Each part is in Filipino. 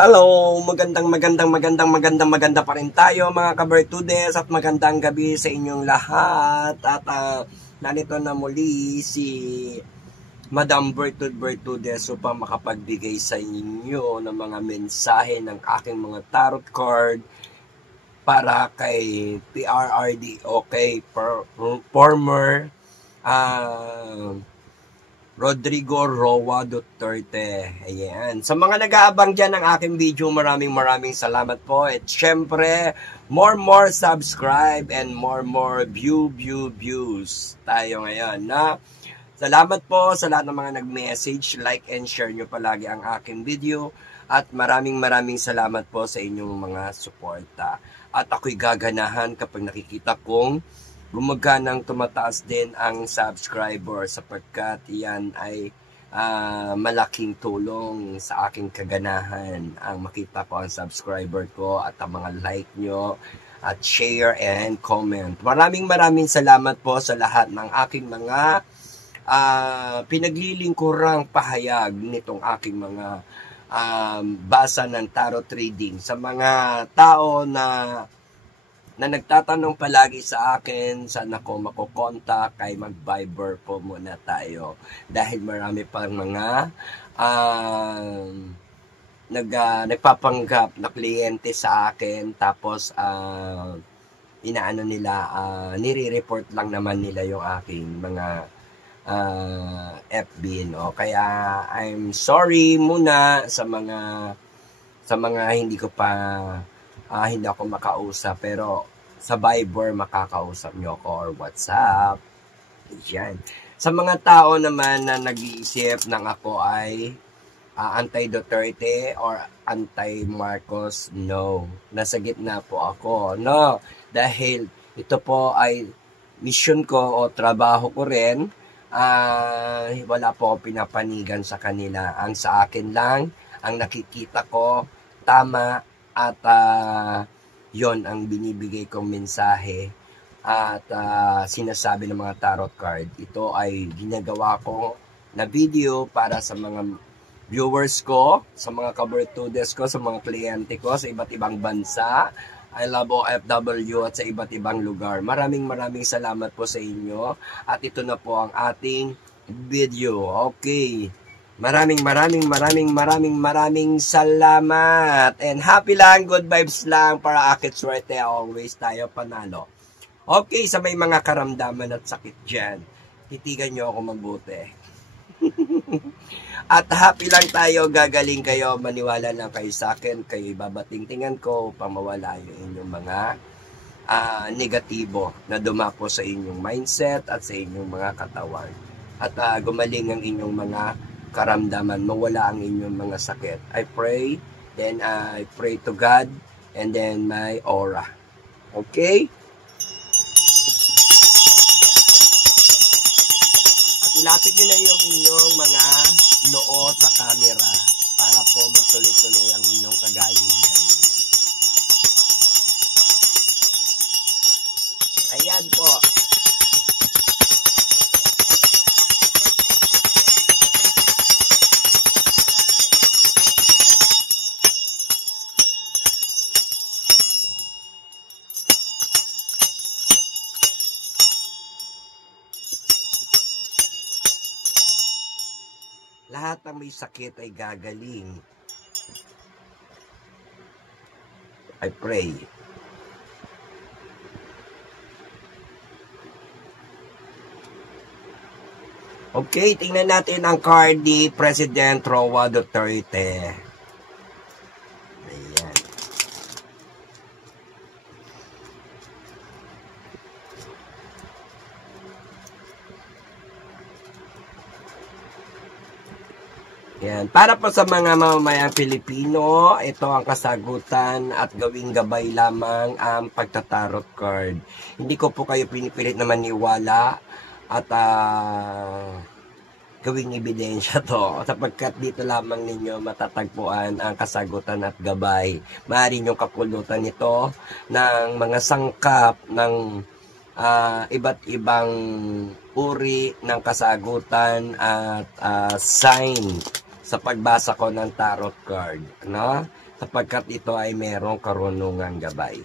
Hello, maganda pa rin tayo mga ka-Bertudes at magandang gabi sa inyong lahat. At narito na muli si Madam Bertudes upang makapagbigay sa inyo ng mga mensahe ng aking mga tarot card para kay PRRD, okay, former Rodrigo Roa Duterte. Ayan. Sa mga nag-aabang dyan ng aking video, maraming salamat po. At syempre, more subscribe and more views tayo ngayon. Salamat po sa lahat ng mga nag-message, like and share nyo palagi ang aking video. At maraming salamat po sa inyong mga suporta. At ako'y gaganahan kapag nakikita kong gumaganang tumataas din ang subscriber sapagkat yan ay malaking tulong sa aking kaganahan ang makita ko ang subscriber ko at ang mga like nyo at share and comment. Maraming salamat po sa lahat ng aking mga pinaglilingkurang pahayag nitong aking mga basa ng tarot reading sa mga tao na nagtatanong palagi sa akin saan ako makokontak, kay mag-Viber po muna tayo dahil marami pang mga nagpapanggap na kliyente sa akin tapos inaano nila, nire-report lang naman nila yung aking mga FB, no? Kaya I'm sorry muna sa mga hindi ko pa hindi ako makausap, pero sa Viber makakausap nyo ako or WhatsApp. Yan. Sa mga tao naman na nag-iisip ng ako ay anti-Duterte or anti-Marcos, no. Nasa gitna po ako, no. Dahil ito po ay mission ko o trabaho ko rin. Wala po ako pinapanigan sa kanila. Ang sa akin lang, ang nakikita ko, tama, at yon ang binibigay kong mensahe at sinasabi ng mga tarot card. Ito ay ginagawa ko na video para sa mga viewers ko, sa mga ka-Bertudes ko, sa mga kliyente ko sa iba't ibang bansa. I love OFW at sa iba't ibang lugar. Maraming salamat po sa inyo at ito na po ang ating video. Okay. Maraming salamat. And happy lang, good vibes lang para akit swerte. Always tayo panalo. Okay, sa may mga karamdaman at sakit dyan, titigan nyo ako mabuti. At happy lang tayo, gagaling kayo, maniwala lang kayo sa akin, kayo ibabatingtingan ko upang mawala yung inyong mga negatibo na dumapo sa inyong mindset at sa inyong mga katawan. At gumaling ang inyong mga karamdaman, mawala ang inyong mga sakit. I pray, then I pray to God, and then my aura. Okay? At ilapit nyo na yung inyong mga noo sa camera para po magtuloy-tuloy ang inyong kagalingan. Ayan po. Lahat ng may sakit ay gagaling. I pray. Okay, tingnan natin ang card ni President Roa Duterte. Ayan. Yan. Para po sa mga mamamayang Pilipino, ito ang kasagutan at gawing gabay lamang ang pagtatarot card. Hindi ko po kayo pinipilit na maniwala at gawing ebidensya to sapagkat dito lamang ninyo matatagpuan ang kasagutan at gabay. Maaari nyo kapulutan ito ng mga sangkap ng iba't ibang uri ng kasagutan at sign sa pagbasa ko ng tarot card, no? sapagkat ito ay merong karunungang gabay.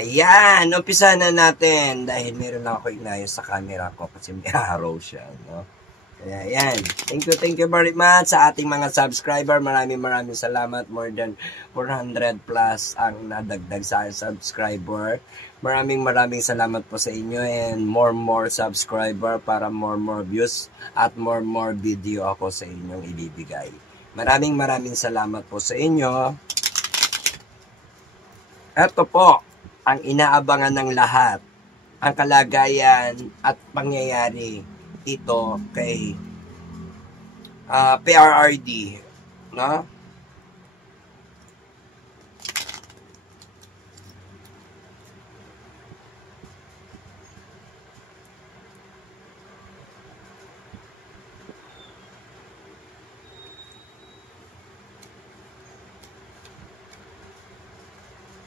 Ayan, umpisa na natin dahil meron lang ako inayos sa camera ko kasi may araw siya, no? Kaya ayan, thank you very much sa ating mga subscriber. Maraming salamat. More than 400 plus ang nadagdag sa subscriber. Maraming salamat po sa inyo and more subscriber para more views at more video ako sa inyong ibibigay. Maraming salamat po sa inyo. Ito po ang inaabangan ng lahat, ang kalagayan at pangyayari dito kay PRRD, no?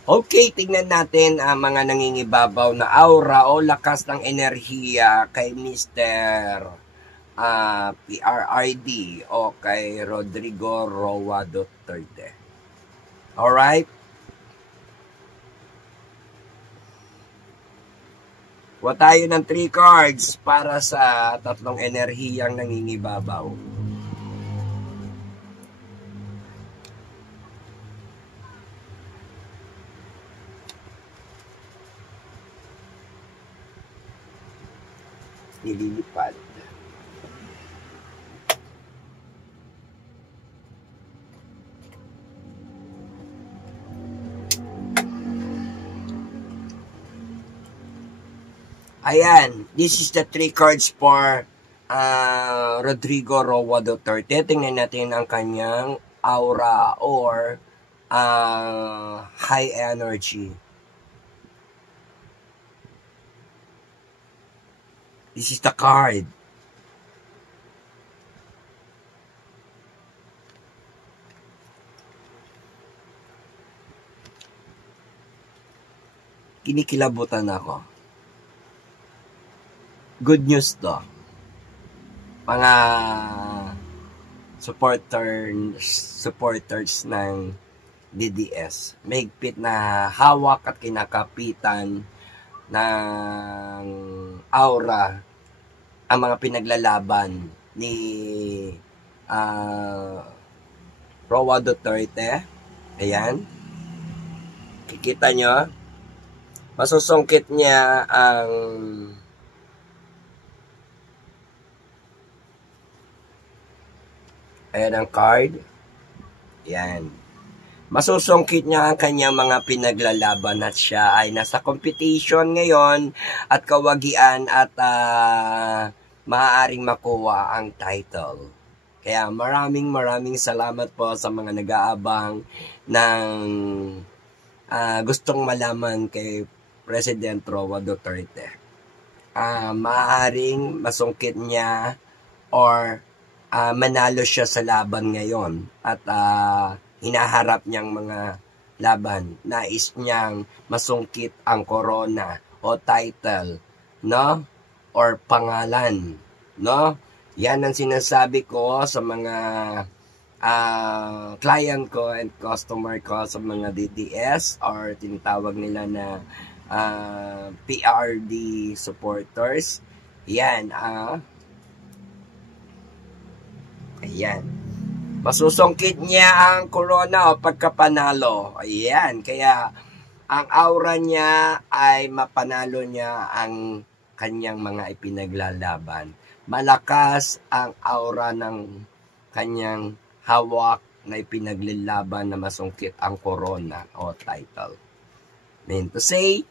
Okay, tingnan natin ang mga nangingibabaw na aura o lakas ng enerhiya kay Mr. PRRD o kay Rodrigo Roa Duterte. Alright? Kuha tayo ng 3 cards para sa tatlong enerhiyang nangingibabaw. Nililipad. Ayan, this is the 3 cards for Rodrigo Roa Duterte. Tingnan natin ang kanyang aura or high energy. This is the card. Kinikilabutan ako. Good news to. Mga supporters ng DDS. Mahigpit na hawak at kinakapitan ng aura ang mga pinaglalaban ni Roa Duterte. Ayan. Kikita nyo, masusungkit niya ang ayan ang card. Ayan. Masusungkit niya ang kanyang mga pinaglalaban at siya ay nasa competition ngayon at kawagian at maaaring makuha ang title. Kaya maraming salamat po sa mga nag-aabang ng gustong malaman kay President Roa Duterte. Maaaring masungkit niya or manalo siya sa laban ngayon at hinaharap niyang mga laban. Nais niyang masungkit ang corona o title, no? Or pangalan, no? Yan ang sinasabi ko sa mga client ko and customer ko sa mga DDS or tinatawag nila na PRD supporters. Yan, ayan. Masusungkit niya ang corona o pagkapanalo. Ayan. Kaya ang aura niya ay mapanalo niya ang kanyang mga ipinaglalaban. Malakas ang aura ng kanyang hawak na ipinaglalaban na masungkit ang corona o title. Mean to say,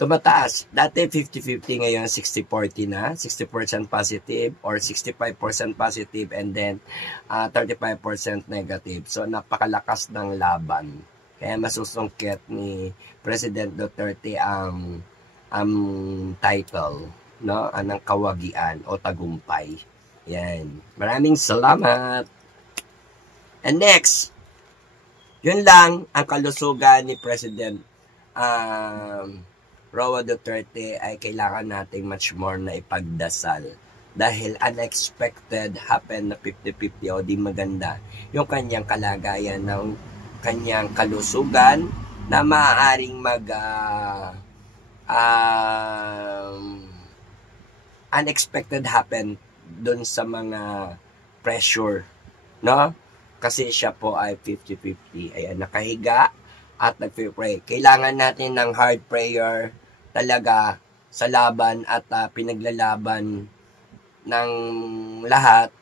tumataas. Dati 50-50, ngayon 60-40 na. 60% positive or 65% positive and then 35% negative. So, napakalakas ng laban. Kaya masusungkit ni President Duterte ang title, no? Anong kawagian o tagumpay. Yan. Maraming salamat. And next, yun lang ang kalusugan ni President Roa Duterte ay kailangan nating much more na ipagdasal. Dahil unexpected happen na 50-50 o di maganda yung kanyang kalagayan ng kanyang kalusugan na maaaring unexpected happen dun sa mga pressure, no? Kasi siya po ay 50-50. Ayan, nakahiga at nagpipray. Kailangan natin ng hard prayer talaga sa laban at pinaglalaban ng lahat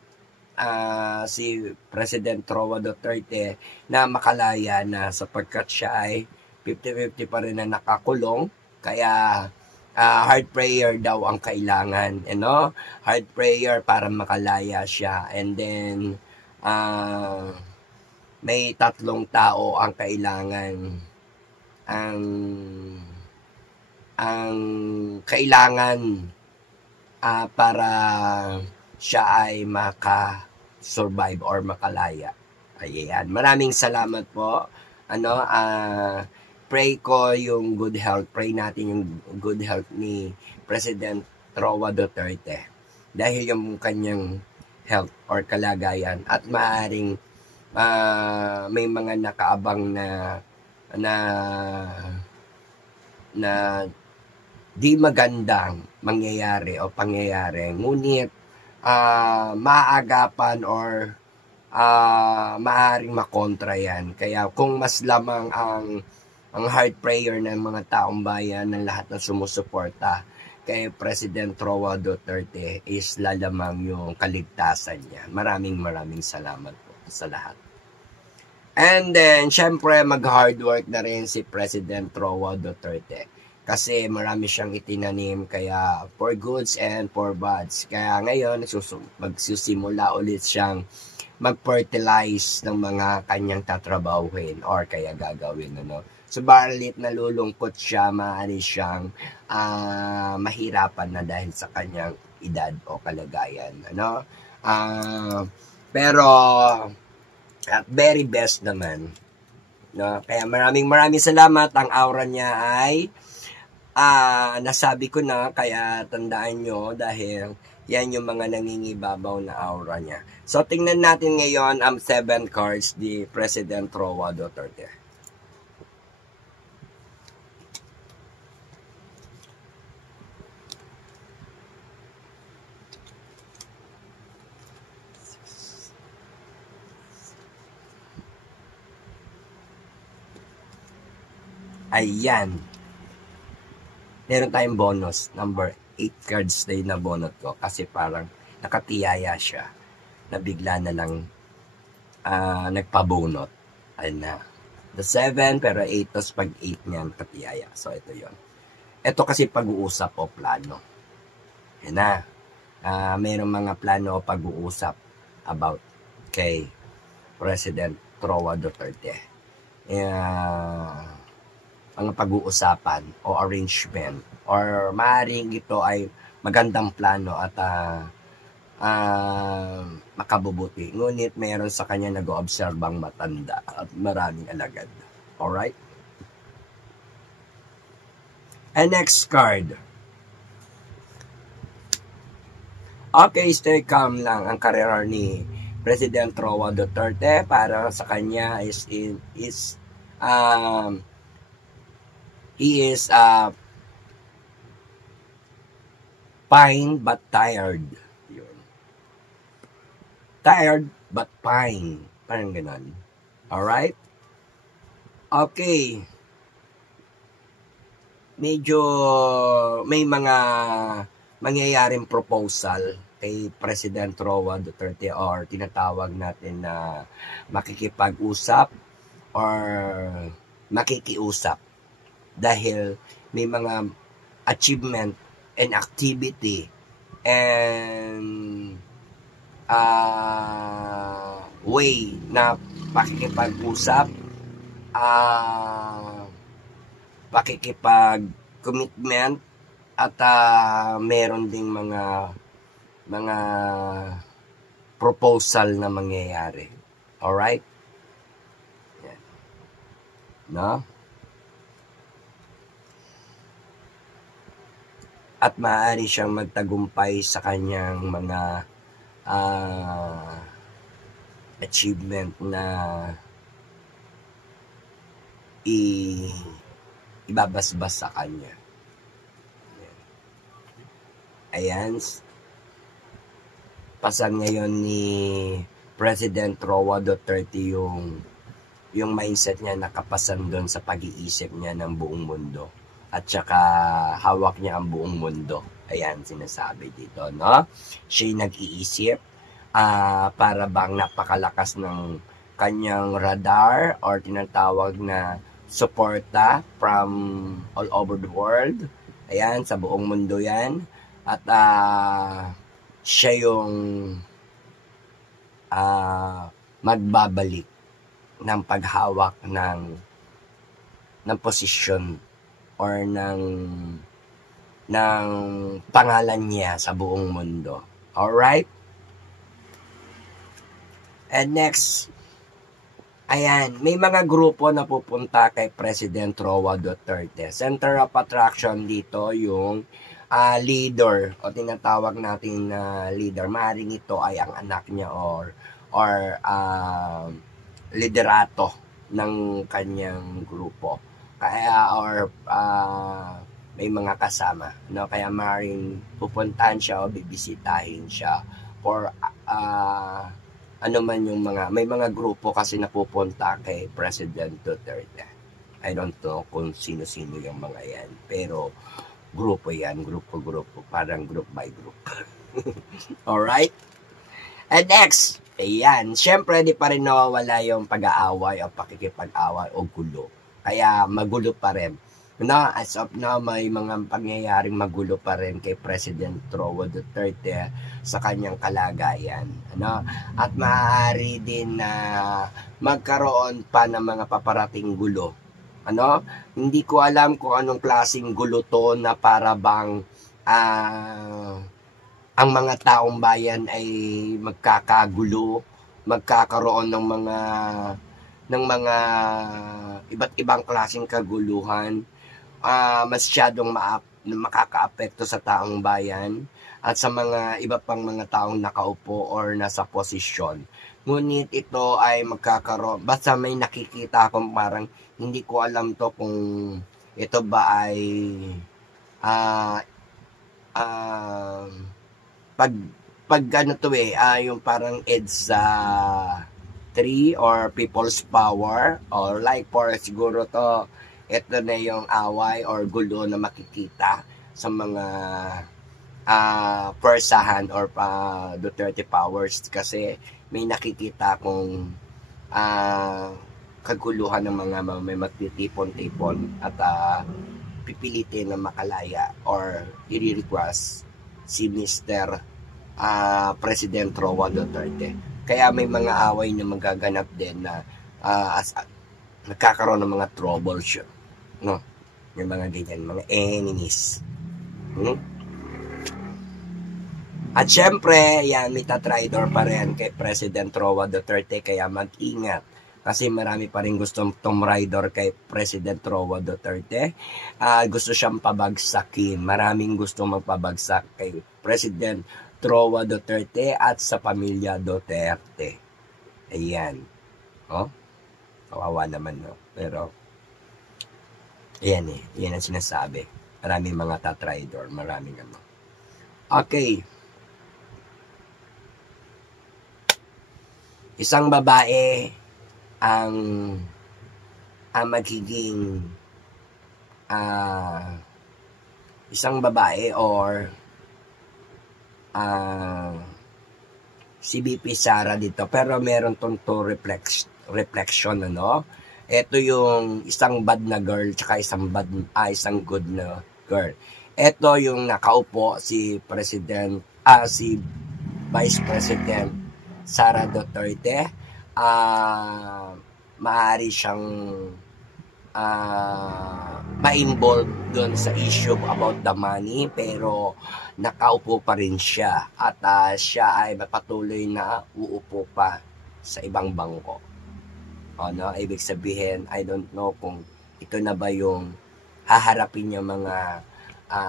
si President Roa Duterte na makalaya na sapagkat siya ay 50-50 pa rin na nakakulong. Kaya hard prayer daw ang kailangan, you know? Hard prayer para makalaya siya. And then may 3 tao ang kailangan. Ang kailangan para siya ay maka-survive or makalaya. Ayan. Maraming salamat po. Pray ko yung good health. Pray natin yung good health ni President Roa Duterte. Dahil yung kanyang health or kalagayan at maaaring may mga nakaabang na di magandang mangyayari o pangyayari, ngunit maagapan or maaaring makontra yan. Kaya kung mas lamang ang hard prayer ng mga taong bayan, ng lahat na sumusuporta kay President Roa Duterte is lalamang yung kaligtasan niya. Maraming salamat po sa lahat. And then, syempre, mag-hard work na rin si President Roa Duterte. Kasi marami siyang itinanim, kaya for goods and for bads. Kaya ngayon, magsusimula ulit siyang mag-fertilize ng mga kanyang tatrabahuhin or kaya gagawin. Subalit nalulungkot siya, maaari siyang mahirapan na dahil sa kanyang edad o kalagayan. Pero at very best naman. Kaya maraming salamat. Ang aura niya ay nasabi ko na, kaya tandaan nyo dahil yan yung mga nangingibabaw na aura niya. So tingnan natin ngayon ang 7 cards ni President Roa Duterte. Ayan. Meron tayong bonus. Number 8 cards na yung nabonot ko. Kasi parang nakatiyaya siya. Na bigla na lang nagpabonot. Ayun na. The 7 pero 8. Tapos pag 8 niya nakatiyaya. So ito yon. Ito kasi pag-uusap o plano. Yan na. Merong mga plano o pag-uusap about kay President Roa Duterte. Mga pag-uusapan o arrangement or maaaring ito ay magandang plano at makabubuti. Ngunit mayroon sa kanya nag-oobserbang matanda at maraming alagad. Alright? And next card. Okay, stay calm lang ang karera ni President Roa Duterte. Para sa kanya he is fine but tired. Yun. Tired but fine. Parang ganun. Alright? Okay. Medyo may mga mangyayaring proposal kay President Roa Duterte or tinatawag natin na makikipag-usap or makikiusap. Dahil may mga achievement and activity and way na pakikipag-usap pakikipag-commitment at meron ding mga proposal na mangyayari. Alright? Yan. No? At maaari siyang magtagumpay sa kanyang mga achievement na ibabasbas sa kanya. Ayan. Pasan ngayon ni President Roa Duterte yung mindset niya, nakapasan doon sa pag-iisip niya ng buong mundo. At saka hawak niya ang buong mundo. Ayan, sinasabi dito, no? Siya'y nag-iisip para bang napakalakas ng kanyang radar or tinatawag na suporta from all over the world. Ayan, sa buong mundo yan. At siya yung magbabalik ng paghawak ng posisyon or ng pangalan niya sa buong mundo. Alright? And next, ayan, may mga grupo na pupunta kay President Roa Duterte. Center of attraction dito yung leader o tinatawag natin na leader. Maaaring ito ay ang anak niya or liderato ng kanyang grupo. Kaya may mga kasama, no? Kaya maaaring pupuntahan siya o bibisitahin siya for ano man yung may mga grupo kasi napupunta kay President Duterte. I don't know kung sino-sino yung mga yan. Pero grupo yan, grupo, parang group by group. Alright? And next, ayan, syempre di pa rin nawawala yung pag-aaway o pakikipag-away o gulo. Kaya magulo pa rin. No, as of now, may mga pangyayaring magulo pa rin kay President Roa Duterte sa kanyang kalagayan. Ano? At maaari din na magkaroon pa ng mga paparating gulo. Ano? Hindi ko alam kung anong klaseng gulo to na para bang ang mga taong bayan ay magkakagulo, magkakaroon ng mga iba't ibang klaseng kaguluhan. Masyadong makakaapekto sa taong bayan at sa mga iba pang mga taong nakaupo or nasa posisyon. Ngunit ito ay magkakaroon, basta may nakikita akong parang hindi ko alam to kung ito ba ay pag ano to yung parang EDSA 3 or People's Power or like for siguro to ito na yung away or gulo na makikita sa mga persahan or Duterte powers kasi may nakikita kong kaguluhan ng mga may magtitipon-tipon at pipilitin na makalaya or i-request si Mr. President Roa Duterte. Kaya may mga away na magaganap din na nagkakaroon ng mga troubleshoot. No? Yung mga ganyan, mga enemies. At syempre, yan, may tatraidor pa rin kay President Roa Duterte, kaya mag-ingat. Kasi marami pa rin gustong tumraidor kay President Roa Duterte. Gusto siyang pabagsakin. Maraming gustong magpabagsak kay President Roa Duterte at sa pamilya Duterte. Ayan. Oh? Kawawa naman, no? Pero, ayan yan ang sinasabi. Maraming mga tatraidor, maraming ano. Okay. Isang babae ang magiging isang babae or si BP Sara dito. Pero meron tong reflection, ano? Ito yung isang bad na girl tsaka isang good na girl. Ito yung nakaupo si Vice President Sara Duterte. maaari siyang ma-involve doon sa issue about the money, pero nakaupo pa rin siya at siya ay patuloy na uupo pa sa ibang bangko. Ano, ibig sabihin, I don't know kung ito na ba yung haharapin niya mga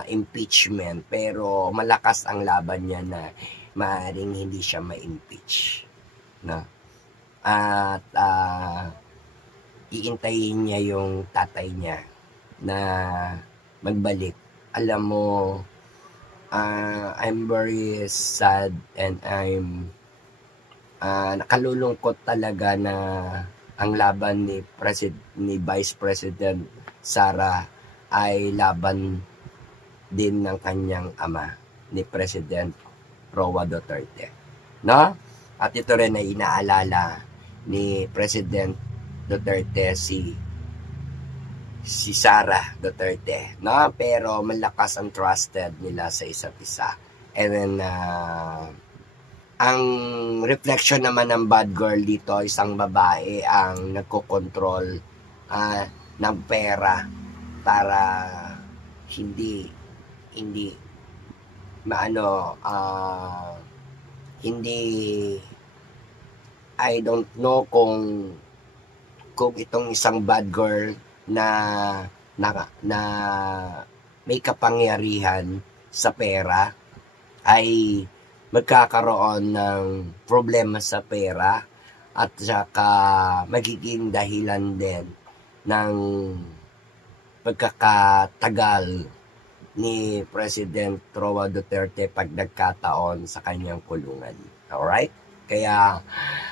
impeachment, pero malakas ang laban niya na maaaring hindi siya ma-impeach, no? At iintayin niya yung tatay niya na magbalik. Alam mo, I'm very sad and I'm nakalulungkot talaga na ang laban ni Vice President Sara ay laban din ng kanyang ama, ni President Roa Duterte, no? At ito rin ay inaalala ni President Duterte si Sara Duterte, no? Pero malakas ang trusted nila sa isa't isa. And then ang reflection naman ng bad girl dito, isang babae ang nagkokontrol ng pera para hindi I don't know kung itong isang bad girl na may kapangyarihan sa pera ay magkakaroon ng problema sa pera at saka magiging dahilan din ng pagkakatagal ni President Roa Duterte pag nagkataon sa kanyang kulungan. Alright? Kaya,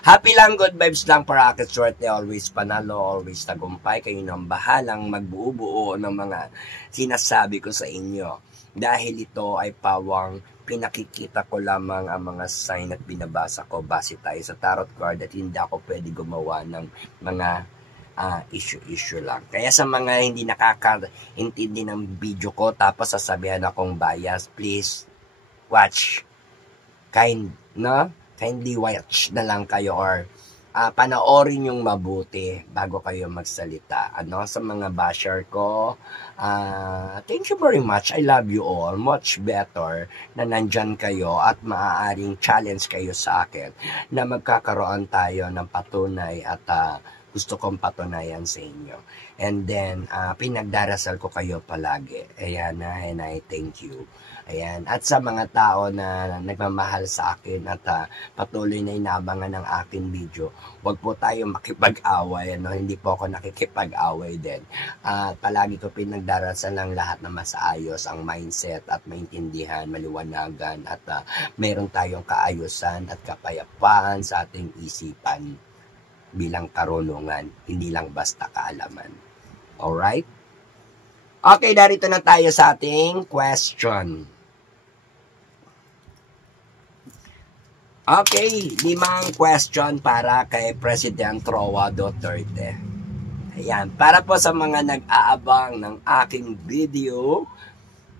happy lang, good vibes lang, Paraket Swerte, always panalo, always tagumpay. Kayo nang bahalang magbuo-buo ng mga sinasabi ko sa inyo. Dahil ito ay pawang pinakikita ko lamang ang mga sign at binabasa ko base tayo sa tarot card at hindi ako pwede gumawa ng mga issue lang. Kaya sa mga hindi nakakaintindi ng video ko tapos sasabihan akong bias, please watch. Kindly watch na lang kayo or panoorin yung mabuti bago kayo magsalita. Sa mga basher ko, thank you very much. I love you all. Much better na nandyan kayo at maaaring challenge kayo sa akin na magkakaroon tayo ng patunay at gusto kong patunayan sa inyo. And then, pinagdarasal ko kayo palagi. Ayan, and I thank you. Ayan. At sa mga tao na nagmamahal sa akin at patuloy na inabangan ng aking video, huwag po tayo makipag-away. Hindi po ako nakikipag-away din. Palagi ko pinagdarasal ng lahat na masaayos ang mindset at maintindihan, maliwanagan at meron tayong kaayusan at kapayapaan sa ating isipan bilang karunungan, hindi lang basta kaalaman. Alright? Okay, narito na tayo sa ating question. Okay, 5 question para kay President Roa Duterte. Ayan, para po sa mga nag-aabang ng aking video,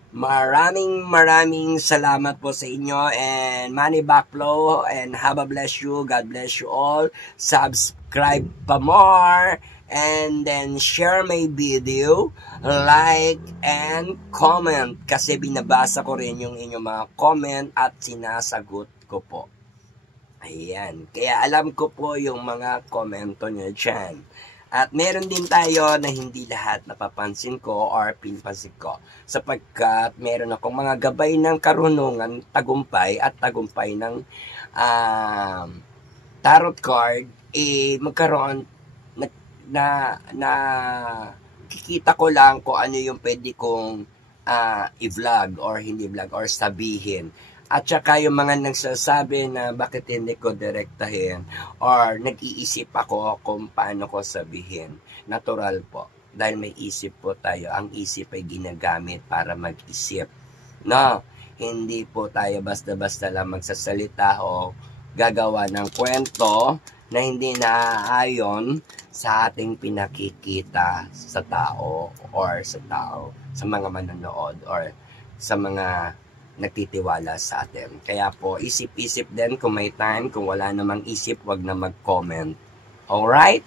maraming salamat po sa inyo and money back flow and have a bless you. God bless you all. Subscribe pa more and then share my video, like and comment kasi binabasa ko rin yung inyong mga comment at sinasagot ko po. Ayan, kaya alam ko po yung mga komento nyo dyan. At meron din tayo na hindi lahat napapansin ko or pinpansin ko. Sapagkat meron akong mga gabay ng karunungan, tagumpay at tagumpay ng tarot card, magkaroon na kikita ko lang kung ano yung pwede kong i-vlog or hindi vlog or sabihin. At saka yung mga nagsasabi na bakit hindi ko direktahin or nag-iisip ako kung paano ko sabihin. Natural po. Dahil may isip po tayo. Ang isip ay ginagamit para mag-isip. No, hindi po tayo basta-basta lang magsasalita o gagawa ng kwento na hindi naaayon sa ating pinakikita sa tao or sa mga manonood or sa mga nagtitiwala sa atin. Kaya po, isip-isip din kung may time. Kung wala namang isip, wag na mag-comment. Alright?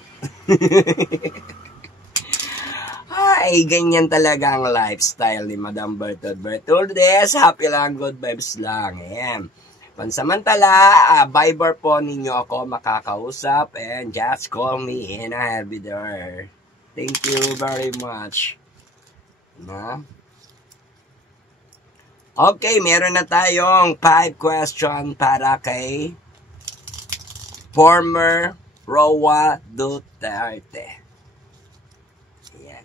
Ay, ganyan talaga ang lifestyle ni Madam Bertoldes. Happy lang, good vibes lang. Ayan. Pansamantala, Viber po ninyo ako makakausap and just call me and I'll be there. Thank you very much. Na? Okay, meron na tayong 5 question para kay former Roa Duterte. Ayan.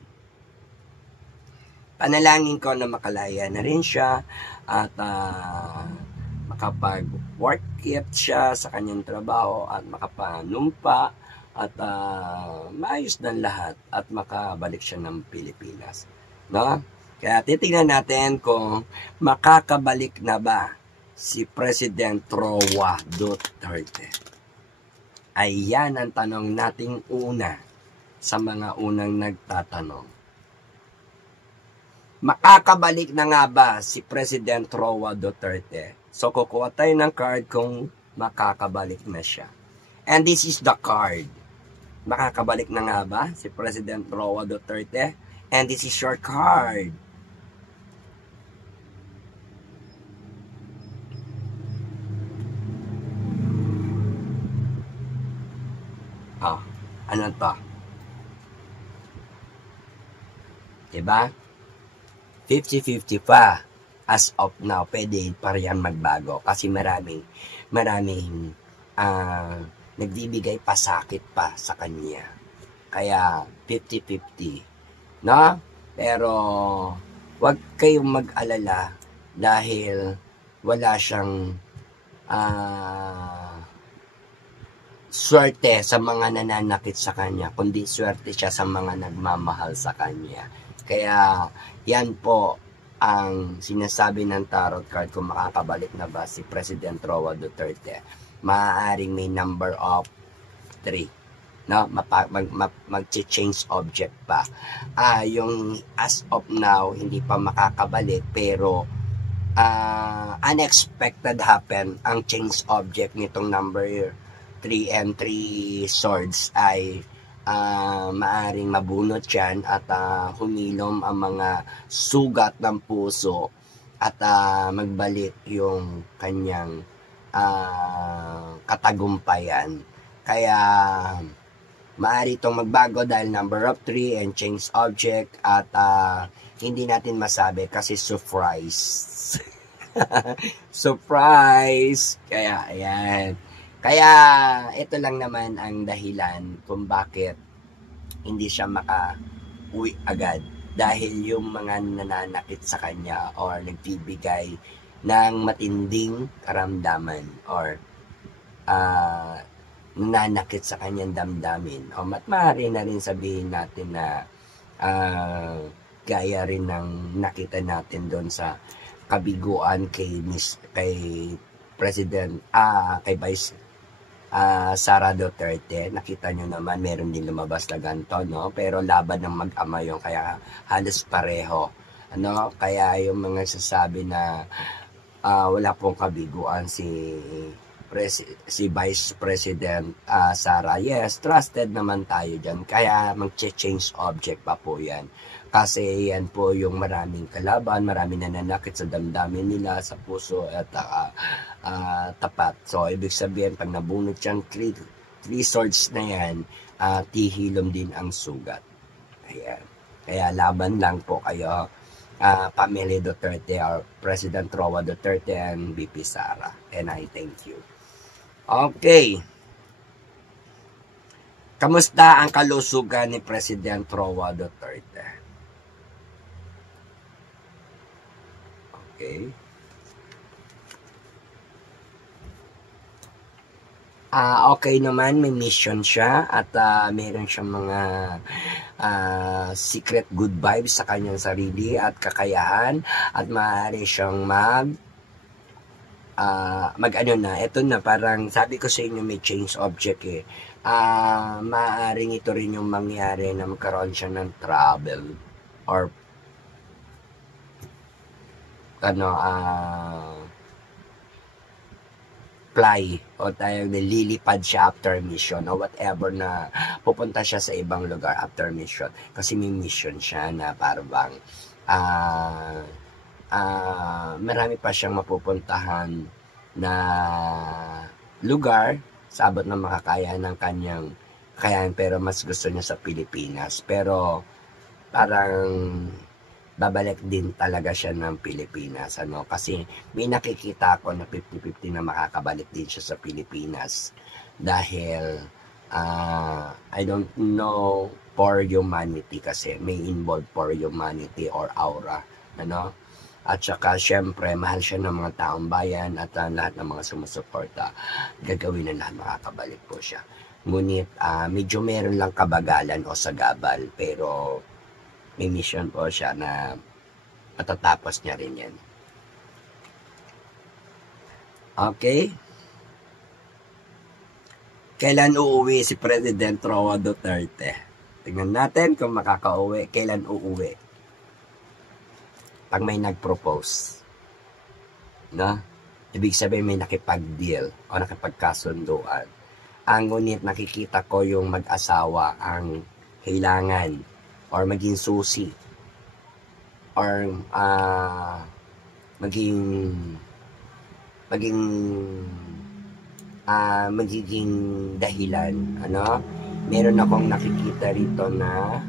Panalangin ko na makalaya na rin siya at makapag-work siya sa kanyang trabaho at makapanumpa at maayos ng lahat at makabalik siya ng Pilipinas. No? Kaya titingnan natin kung makakabalik na ba si President Roa Duterte. Ayan ang tanong nating una sa mga unang nagtatanong. Makakabalik na nga ba si President Roa Duterte? So, kukuha tayo ng card kung makakabalik na siya. And this is the card. Makakabalik na nga ba si President Roa Duterte? And this is your card. Ano to? Diba? 50-50 pa. As of now, pwede pa rin magbago. Kasi maraming nagbibigay pasakit pa sa kanya. Kaya 50-50. No? Pero wag kayong mag-alala dahil wala siyang swerte sa mga nananakit sa kanya, kundi swerte siya sa mga nagmamahal sa kanya. Kaya yan po ang sinasabi ng tarot card kung makakabalik na ba si President Roa Duterte. Maaaring may number of 3. No? Mag-change object pa. Yung as of now, hindi pa makakabalik pero unexpected happen ang change object nitong number 3 and 3 swords ay maaring mabunot yan at humilom ang mga sugat ng puso at magbalik yung kanyang katagumpayan. Kaya maaari itong magbago dahil number of 3 and change object at hindi natin masabi kasi surprise. Surprise! Kaya ayan. Kaya ito lang naman ang dahilan kung bakit hindi siya maka-uwi agad. Dahil yung mga nananakit sa kanya or nagbibigay ng matinding karamdaman or nananakit sa kanyang damdamin. O maaari na rin sabihin natin na gaya rin ng nakita natin doon sa kabiguan kay President, kay Vice Sara Duterte. Nakita nyo naman, meron din lumabas na ganito, no? Pero laban ng mag-ama yun, kaya halos pareho. Ano? Kaya yung mga sasabi na wala pong kabiguan si Vice President Sara. Yes, trusted naman tayo dyan. Kaya mag-change object pa po yan. Kasi yan po yung maraming kalaban, maraming nananakit sa damdamin nila, sa puso at tapat. So, ibig sabihin, pag nabunot yung 3 swords na yan, tihilom din ang sugat. Ayan. Kaya laban lang po kayo, Pamela Duterte or President Roa Duterte and VP Sara. And I thank you. Okay. Kamusta ang kalusugan ni President Roa Duterte? Okay. Okay naman, may mission siya at meron siyang mga secret good vibes sa kanyang sarili at kakayahan at maaari siyang ano na, eto na parang sabi ko sa inyo may change object eh. Maaaring ito rin yung mangyari na magkaroon siya ng travel or fly o tayong nililipad siya after mission o whatever na pupunta siya sa ibang lugar after mission. Kasi may mission siya na parang marami pa siyang mapupuntahan na lugar sa abot ng makakaya ng kanyang kakayahan, pero mas gusto niya sa Pilipinas. Pero parang babalik din talaga siya ng Pilipinas, kasi may nakikita ako na 50-50 na makakabalik din siya sa Pilipinas dahil I don't know, for humanity, kasi may involved for humanity or aura, at saka syempre mahal siya ng mga taong bayan at lahat ng mga sumusuporta, gagawin na lahat, makakabalik po siya. Ngunit medyo meron lang kabagalan o sagabal, pero may mission po siya na matatapos niya rin yan. Okay? Kailan uuwi si President Roa Duterte? Tingnan natin kung makakauwi. Kailan uuwi? Pag may nag-propose. Ibig sabihin may nakipag-deal o nakipagkasunduan. Ang ngunit nakikita ko yung mag-asawa ang kailangan or maging susi or magiging dahilan, meron akong nakikita rito na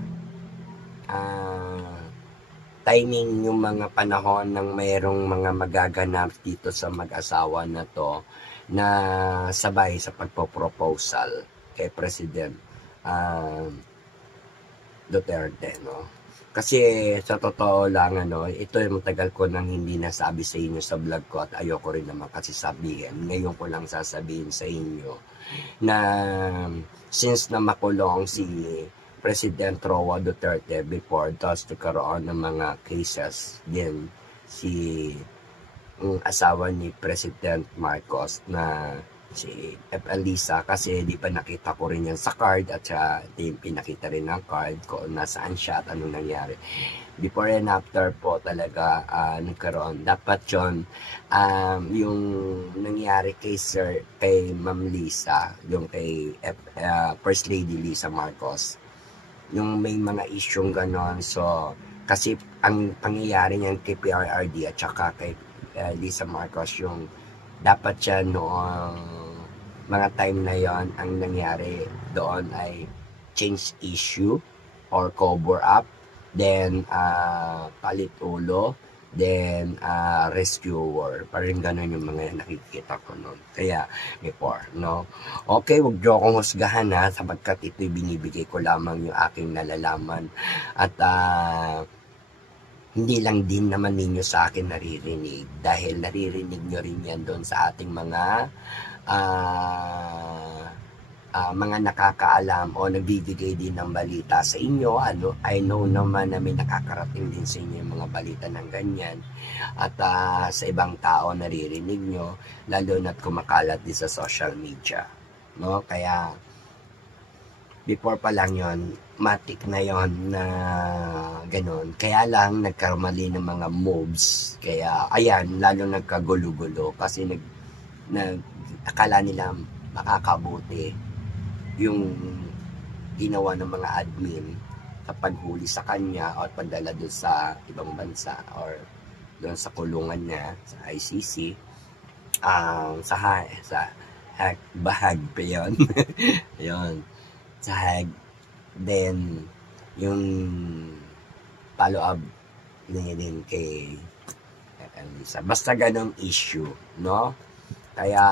timing yung mga panahon ng mayroong mga magaganap dito sa mag-asawa na to na sabay sa pagpo-proposal kay President Duterte, Kasi sa totoo lang, ito yung matagal ko nang hindi nasabi sa inyo sa vlog ko at ayoko rin naman kasi sabihin. Ngayon ko lang sasabihin sa inyo na since na makulong si President Roa Duterte before, tapos nagkaroon ng mga cases din si asawa ni President Marcos na si Elisa, kasi di pa nakita ko rin yan sa card at di pinakita rin ng card ko nasaan siya at anong nangyari. Before and after po talaga nagkaroon. Dapat yun, yung nangyari kay Ma'am Lisa, yung kay First Lady Lisa Marcos, yung may mga isyong ganon. So, kasi ang pangyayari niyan kay PRRD at saka kay Lisa Marcos, yung dapat siya noong mga time na yon, ang nangyari doon ay change issue or cover up, then palit ulo, then rescuer. Parang ganun yung mga nakikita ko noon. Kaya before, Okay, wag niyo akong husgahan sapagkat ito'y binibigay ko lamang yung aking nalalaman at hindi lang din naman ninyo sa akin naririnig, dahil naririnig nyo rin yan doon sa ating mga nakakaalam o nagbibigay din ng balita sa inyo. I know naman na may nakakarating din sa inyo yung mga balita ng ganyan at sa ibang tao naririnig nyo, lalo na't kumakalat din sa social media, kaya before pa lang yon, matik na yon na ganun. Kaya lang nagkamali ng mga moves. Kaya ayan, lalo nagkagulo-gulo kasi akala nila makakabuti yung ginawa ng mga admin sa paghuli sa kanya o pagdala doon sa ibang bansa or doon sa kulungan niya sa ICC. Sa bahag pa yun. Yun. Then yung follow up din kay Elisa. Basta ganong issue, kaya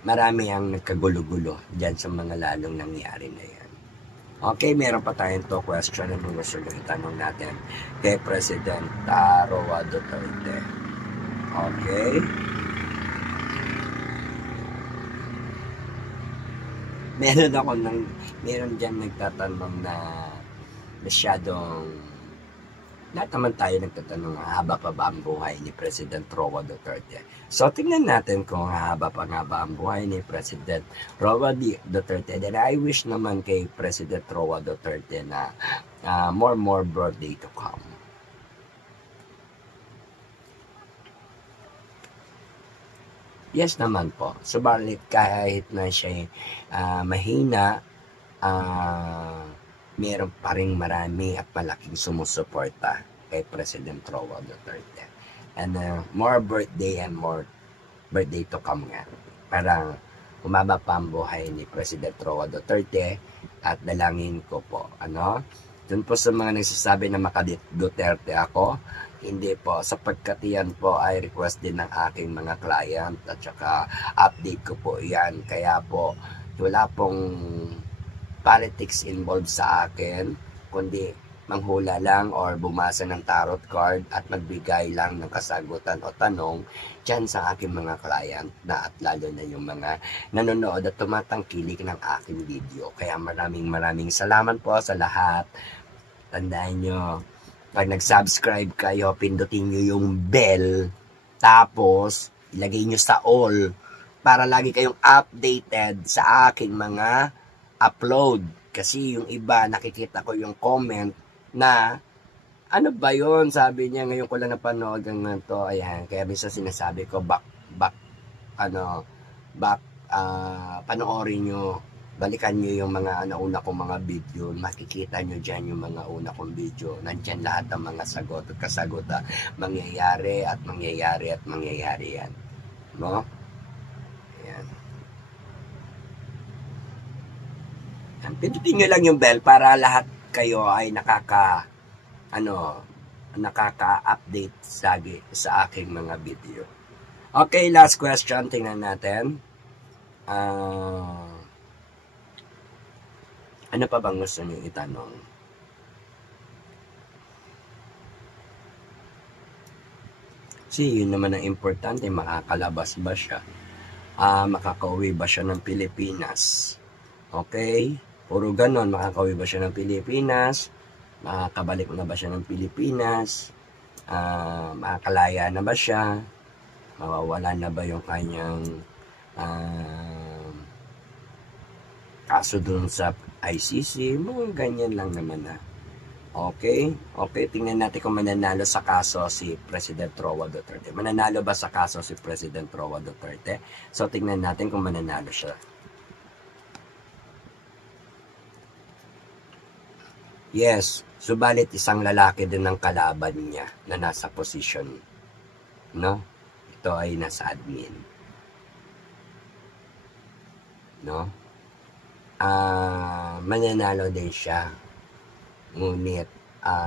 marami ang nagkagulo-gulo dyan sa mga lalong nangyari na yan. Okay, meron pa tayong question na gusto nyo itanong natin kay President Roa Duterte. Okay. Meron dyan nagtatanong na masyadong, lahat naman tayo nagtatanong, haba pa ba ang buhay ni President Roa Duterte? So, tingnan natin kung haba pa nga ba ang buhay ni President Roa Duterte. Then, I wish naman kay President Roa Duterte na more birthday to come. Yes naman po. Subalit kahit na siya mahina, meron pa rin marami at malaking sumusuporta kay President Roa Duterte. And more birthday and more birthday to come nga. Parang humaba pa ang buhay ni President Roa Duterte at dalangin ko po, dun po sa mga nagsasabi na maka-Duterte ako, hindi po, sapagkat yan po ay request din ng aking mga client at saka update ko po yan. Kaya po, wala pong politics involved sa akin, kundi manghula lang or bumasa ng tarot card at magbigay lang ng kasagutan o tanong dyan sa aking mga client na at lalo na yung mga nanonood at tumatangkilik ng aking video. Kaya maraming salamat po sa lahat. Tandaan nyo, pag nag-subscribe kayo, pindutin nyo yung bell, tapos ilagay nyo sa all para lagi kayong updated sa aking mga upload. Kasi yung iba, nakikita ko yung comment na, ano ba yun? Sabi niya, ngayon ko lang napanood ng to. Ayan, kaya minsan sinasabi ko, panoorin nyo, balikan nyo yung mga nauna kong mga video, makikita nyo dyan yung mga una kong video. Nandyan lahat ng mga sagot at kasagutan. Mangyayari yan. No? Ayan. Pindutin nyo lang yung bell para lahat kayo ay nakaka-update sa aking mga video. Okay, last question. Tingnan natin. Ano pa bang gusto niyo itanong? Kasi yun naman ang importante, makakalabas ba siya? Makakauwi ba siya ng Pilipinas? Okay? Puro ganon, makakauwi ba siya ng Pilipinas? Makakabalik na ba siya ng Pilipinas? Makakalaya na ba siya? Mawawala na ba yung kanyang kaso dun sa ICC? Mga ganyan lang naman na. Okay? Okay, tingnan natin kung mananalo sa kaso si President Roa Duterte. Mananalo ba sa kaso si President Roa Duterte? So, tingnan natin kung mananalo siya. Yes, subalit isang lalaki din ang kalaban niya na nasa position. No? Ito ay nasa admin. No? Mananalo din siya. Ngunit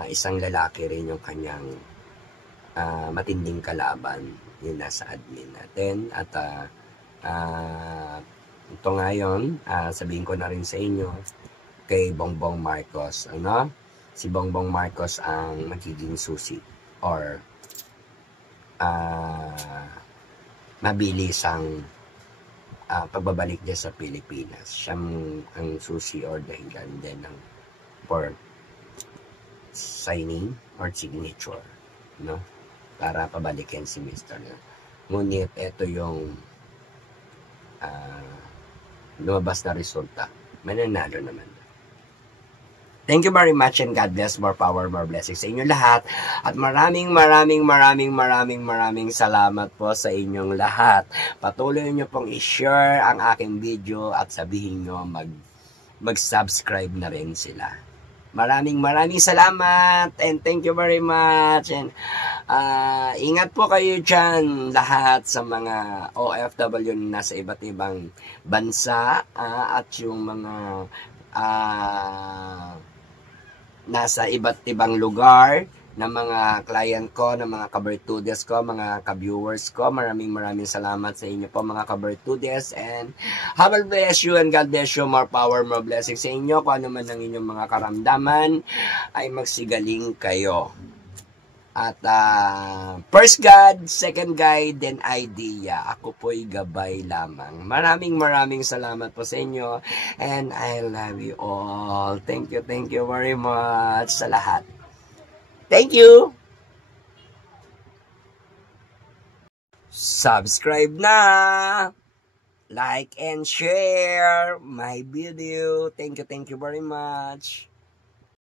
isang lalaki rin yung kanyang matinding kalaban yung nasa admin natin. At ito ngayon, sabihin ko na rin sa inyo, kay Bongbong Marcos. Si Bongbong Marcos ang magiging susi or mabilis ang pagbabalik niya sa Pilipinas. Siya ang susi or dahilan din for signing or signature, no? Para pabalikin si Mr. Ngunit ito yung lumabas na resulta. Mananalo naman. Thank you very much and God bless, more power, more blessings sa inyo lahat. At maraming salamat po sa inyong lahat. Patuloy nyo pong i-share ang aking video at sabihin nyo mag-subscribe na rin sila. Maraming salamat and thank you very much. And ingat po kayo dyan lahat sa mga OFW na nasa iba't ibang bansa at yung mga nasa iba't ibang lugar na mga client ko, na mga kabertudes ko, mga ka-viewers ko. Maraming salamat sa inyo po mga kabertudes, and have a bless you and God bless you, more power, more blessings sa inyo. Kung ano man ang inyong mga karamdaman ay magsigaling kayo. At first God, second guide, then idea. Ako po'y gabay lamang. Maraming salamat po sa inyo. And I love you all. Thank you very much sa lahat. Thank you! Subscribe na! Like and share my video. Thank you very much.